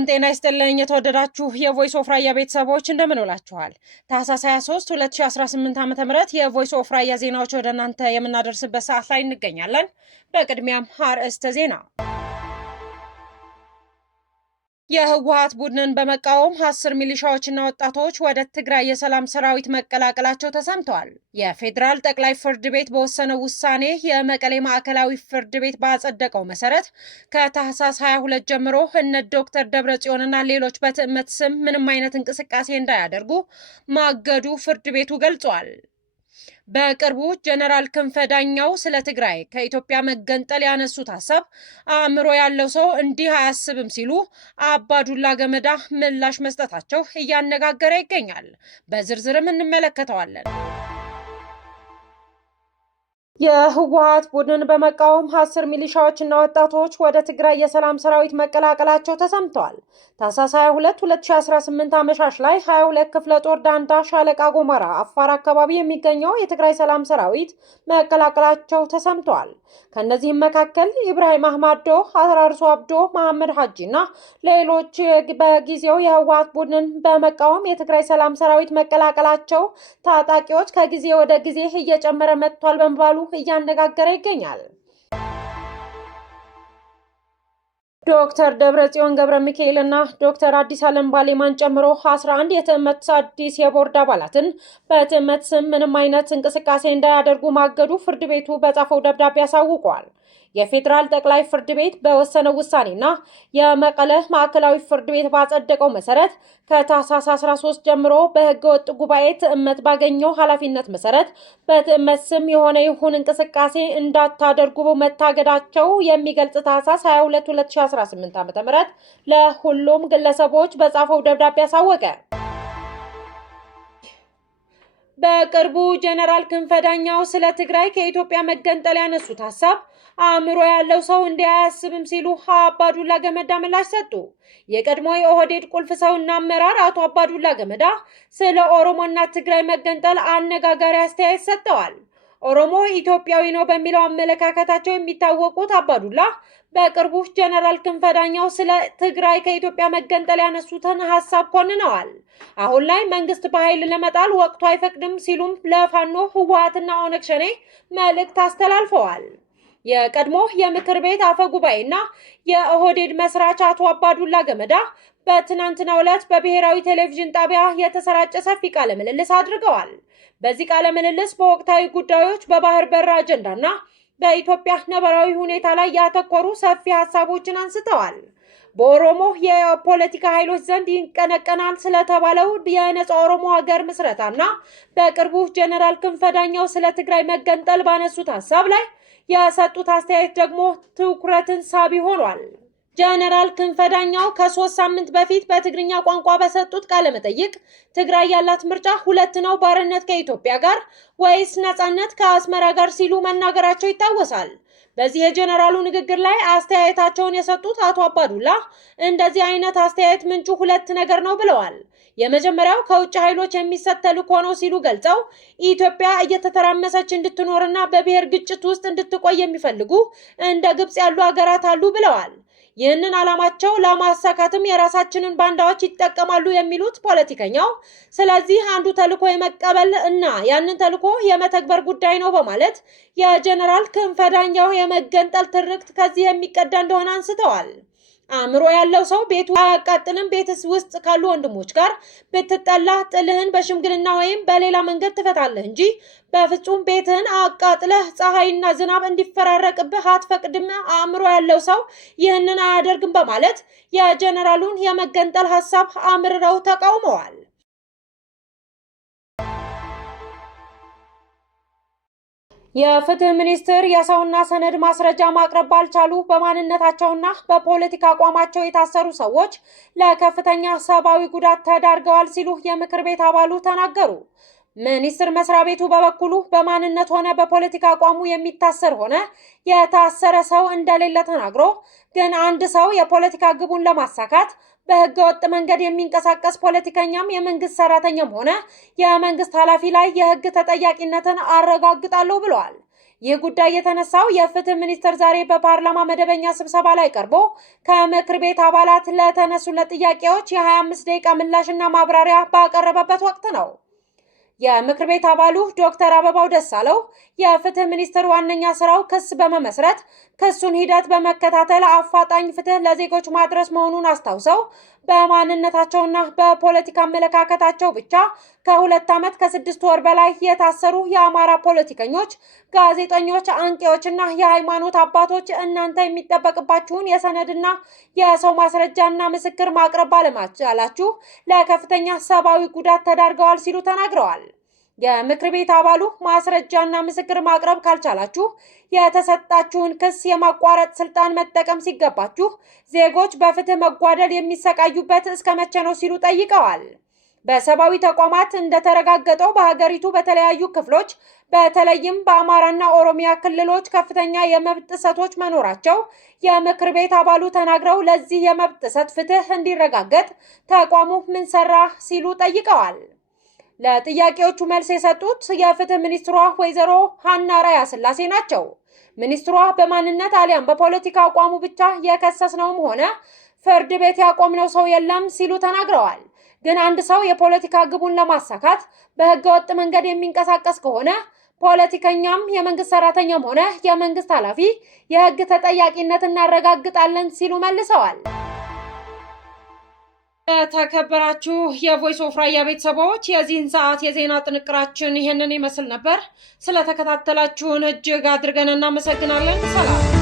ሰላም ጤና ይስጥልኝ የተወደዳችሁ የቮይስ ኦፍ ራያ ቤተሰቦች እንደምን ውላችኋል? ታህሳስ 23 2018 ዓ.ም የቮይስ ኦፍ ራያ ዜናዎች ወደ እናንተ የምናደርስበት ሰዓት ላይ እንገኛለን። በቅድሚያም አርዕስተ ዜና። የህወሓት ቡድንን በመቃወም 10 ሚሊሻዎችና ወጣቶች ወደ ትግራይ የሰላም ሰራዊት መቀላቀላቸው ተሰምተዋል። የፌዴራል ጠቅላይ ፍርድ ቤት በወሰነው ውሳኔ የመቀሌ ማዕከላዊ ፍርድ ቤት ባጸደቀው መሰረት ከታህሳስ 22 ጀምሮ እነ ዶክተር ደብረጽዮንና ሌሎች በትዕመት ስም ምንም አይነት እንቅስቃሴ እንዳያደርጉ ማገዱ ፍርድ ቤቱ ገልጿል። በቅርቡ ጀነራል ክንፈ ዳኘው ስለ ትግራይ ከኢትዮጵያ መገንጠል ያነሱት ሀሳብ አእምሮ ያለው ሰው እንዲህ አያስብም ሲሉ አባዱላ ገመዳ ምላሽ መስጠታቸው እያነጋገረ ይገኛል። በዝርዝርም እንመለከተዋለን። የህወሓት ቡድን በመቃወም 10 ሚሊሻዎችና ወጣቶች ወደ ትግራይ የሰላም ሰራዊት መቀላቀላቸው ተሰምተዋል። ታህሳስ 22 2018 አመሻሽ ላይ 22 ክፍለ ጦር ዳንዳ ሻለቃ ጎመራ አፋር አካባቢ የሚገኘው የትግራይ ሰላም ሰራዊት መቀላቀላቸው ተሰምተዋል። ከነዚህም መካከል ኢብራሂም አህማዶ፣ አራርሶ አብዶ፣ መሐመድ ሐጂና ሌሎች በጊዜው የህወሓት ቡድንን በመቃወም የትግራይ ሰላም ሰራዊት መቀላቀላቸው ታጣቂዎች ከጊዜ ወደ ጊዜ እየጨመረ መጥቷል በመባሉ እያነጋገረ ይገኛል። ዶክተር ደብረጽዮን ገብረ ሚካኤል እና ዶክተር አዲስ ዓለም ባሌማን ጨምሮ 11 የትዕመት አዲስ የቦርድ አባላትን በትዕመት ስም ምንም አይነት እንቅስቃሴ እንዳያደርጉ ማገዱ ፍርድ ቤቱ በጻፈው ደብዳቤ አሳውቋል። የፌዴራል ጠቅላይ ፍርድ ቤት በወሰነው ውሳኔና የመቀለ ማዕከላዊ ፍርድ ቤት ባጸደቀው መሰረት ከታህሳስ 13 ጀምሮ በህገ ወጥ ጉባኤ ትዕመት ባገኘው ኃላፊነት መሰረት በትዕመት ስም የሆነ ይሁን እንቅስቃሴ እንዳታደርጉ መታገዳቸው የሚገልጽ ታህሳስ 22 2018 ዓ.ም ለሁሉም ግለሰቦች በጻፈው ደብዳቤ አሳወቀ። በቅርቡ ጀነራል ክንፈ ዳኘው ስለ ትግራይ ከኢትዮጵያ መገንጠል ያነሱት ሀሳብ አእምሮ ያለው ሰው እንዲያያስብም ሲሉ አባዱላ ገመዳ ምላሽ ሰጡ። የቀድሞ የኦህዴድ ቁልፍ ሰውና አመራር አቶ አባዱላ ገመዳ ስለ ኦሮሞና ትግራይ መገንጠል አነጋጋሪ አስተያየት ሰጥተዋል። ኦሮሞ ኢትዮጵያዊ ነው በሚለው አመለካከታቸው የሚታወቁት አባዱላ በቅርቡ ጀነራል ክንፈ ዳኘው ስለ ትግራይ ከኢትዮጵያ መገንጠል ያነሱትን ሀሳብ ኮንነዋል። አሁን ላይ መንግስት በኃይል ለመጣል ወቅቱ አይፈቅድም ሲሉም ለፋኖ ህወሓትና ኦነግ ሸኔ መልእክት አስተላልፈዋል። የቀድሞ የምክር ቤት አፈ ጉባኤና የኦህዴድ መስራች አቶ አባዱላ ገመዳ በትናንትናው ዕለት በብሔራዊ ቴሌቪዥን ጣቢያ የተሰራጨ ሰፊ ቃለ ምልልስ አድርገዋል። በዚህ ቃለ ምልልስ በወቅታዊ ጉዳዮች፣ በባህር በር አጀንዳና በኢትዮጵያ ነባራዊ ሁኔታ ላይ ያተኮሩ ሰፊ ሀሳቦችን አንስተዋል። በኦሮሞ የፖለቲካ ኃይሎች ዘንድ ይቀነቀናል ስለተባለው የነጻ ኦሮሞ ሀገር ምስረታና በቅርቡ ጀነራል ክንፈ ዳኘው ስለ ትግራይ መገንጠል ባነሱት ሀሳብ ላይ የሰጡት አስተያየት ደግሞ ትኩረትን ሳቢ ሆኗል። ጀነራል ክንፈ ዳኘው ከ3 ሳምንት በፊት በትግርኛ ቋንቋ በሰጡት ቃለ መጠይቅ ትግራይ ያላት ምርጫ 2 ነው፣ ባርነት ከኢትዮጵያ ጋር ወይስ ነጻነት ከአስመራ ጋር ሲሉ መናገራቸው ይታወሳል። በዚህ የጀነራሉ ንግግር ላይ አስተያየታቸውን የሰጡት አቶ አባዱላ እንደዚህ አይነት አስተያየት ምንጩ 2 ነገር ነው ብለዋል። የመጀመሪያው ከውጭ ኃይሎች የሚሰጥ ተልዕኮ ነው ሲሉ ገልጸው ኢትዮጵያ እየተተራመሰች እንድትኖርና በብሔር ግጭት ውስጥ እንድትቆይ የሚፈልጉ እንደ ግብጽ ያሉ ሀገራት አሉ ብለዋል። ይህንን ዓላማቸው ለማሳካትም የራሳችንን ባንዳዎች ይጠቀማሉ የሚሉት ፖለቲከኛው ስለዚህ አንዱ ተልዕኮ የመቀበል እና ያንን ተልዕኮ የመተግበር ጉዳይ ነው በማለት የጀነራል ክንፈ ዳኘው የመገንጠል ትርክት ከዚህ የሚቀዳ እንደሆነ አንስተዋል። አእምሮ ያለው ሰው ቤቱ አያቃጥልም። ቤትስ ውስጥ ካሉ ወንድሞች ጋር ብትጠላ ጥልህን በሽምግልና ወይም በሌላ መንገድ ትፈታለህ እንጂ በፍጹም ቤትህን አቃጥለህ ፀሐይና ዝናብ እንዲፈራረቅብህ አትፈቅድም። አእምሮ ያለው ሰው ይህንን አያደርግም በማለት የጀነራሉን የመገንጠል ሀሳብ አምርረው ተቃውመዋል። የፍትህ ሚኒስትር የሰውና ሰነድ ማስረጃ ማቅረብ ባልቻሉ በማንነታቸውና በፖለቲካ አቋማቸው የታሰሩ ሰዎች ለከፍተኛ ሰብአዊ ጉዳት ተዳርገዋል ሲሉ የምክር ቤት አባሉ ተናገሩ። ሚኒስቴር መስሪያ ቤቱ በበኩሉ በማንነት ሆነ በፖለቲካ አቋሙ የሚታሰር ሆነ የታሰረ ሰው እንደሌለ ተናግሮ ግን አንድ ሰው የፖለቲካ ግቡን ለማሳካት በህገ ወጥ መንገድ የሚንቀሳቀስ ፖለቲከኛም የመንግስት ሰራተኛም ሆነ የመንግስት ኃላፊ ላይ የህግ ተጠያቂነትን አረጋግጣለሁ ብለዋል። ይህ ጉዳይ የተነሳው የፍትህ ሚኒስትር ዛሬ በፓርላማ መደበኛ ስብሰባ ላይ ቀርቦ ከምክር ቤት አባላት ለተነሱለት ጥያቄዎች የ25 ደቂቃ ምላሽና ማብራሪያ ባቀረበበት ወቅት ነው። የምክር ቤት አባሉ ዶክተር አበባው ደሳለው የፍትህ ሚኒስትር ዋነኛ ስራው ክስ በመመስረት ክሱን ሂደት በመከታተል አፋጣኝ ፍትህ ለዜጎች ማድረስ መሆኑን አስታውሰው በማንነታቸውና በፖለቲካ አመለካከታቸው ብቻ ከ2 ዓመት ከ6 ወር በላይ የታሰሩ የአማራ ፖለቲከኞች፣ ጋዜጠኞች፣ አንቂዎችና የሃይማኖት አባቶች እናንተ የሚጠበቅባችሁን የሰነድና የሰው ማስረጃና ምስክር ማቅረብ ባለመቻላችሁ ለከፍተኛ ሰብአዊ ጉዳት ተዳርገዋል ሲሉ ተናግረዋል። የምክር ቤት አባሉ ማስረጃና ምስክር ማቅረብ ካልቻላችሁ የተሰጣችሁን ክስ የማቋረጥ ስልጣን መጠቀም ሲገባችሁ ዜጎች በፍትህ መጓደል የሚሰቃዩበት እስከ መቼ ነው ሲሉ ጠይቀዋል። በሰብአዊ ተቋማት እንደተረጋገጠው በሀገሪቱ በተለያዩ ክፍሎች በተለይም በአማራና ኦሮሚያ ክልሎች ከፍተኛ የመብት ጥሰቶች መኖራቸው የምክር ቤት አባሉ ተናግረው ለዚህ የመብት ጥሰት ፍትህ እንዲረጋገጥ ተቋሙ ምን ሰራ ሲሉ ጠይቀዋል። ለጥያቄዎቹ መልስ የሰጡት የፍትህ ሚኒስትሯ ወይዘሮ ሀና ራያ ስላሴ ናቸው። ሚኒስትሯ በማንነት አሊያም በፖለቲካ አቋሙ ብቻ የከሰስነውም ሆነ ፍርድ ቤት ያቆምነው ሰው የለም ሲሉ ተናግረዋል። ግን አንድ ሰው የፖለቲካ ግቡን ለማሳካት በህገወጥ መንገድ የሚንቀሳቀስ ከሆነ ፖለቲከኛም የመንግስት ሰራተኛም ሆነ የመንግስት ኃላፊ የህግ ተጠያቂነት እናረጋግጣለን ሲሉ መልሰዋል። የተከበራችሁ የቮይስ ኦፍ ራያ ቤተሰቦች የዚህን ሰዓት የዜና ጥንቅራችን ይሄንን ይመስል ነበር። ስለተከታተላችሁን እጅግ አድርገን እናመሰግናለን። ሰላም